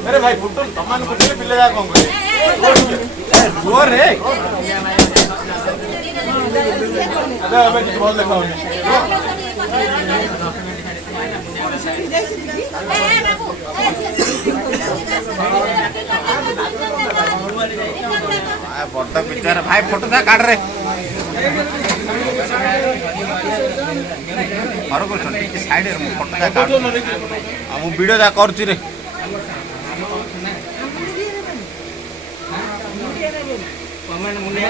अरे भाई फुटो तमान कुछ पिले जा कौन कोई जोर है अरे अबे किस बोल देखा उन्हें बड़ा पिक्चर भाई फोटो था काट रहे मारो कर साइड रे फोटो था काट हम वीडियो जा करछु रे कमेंट मुने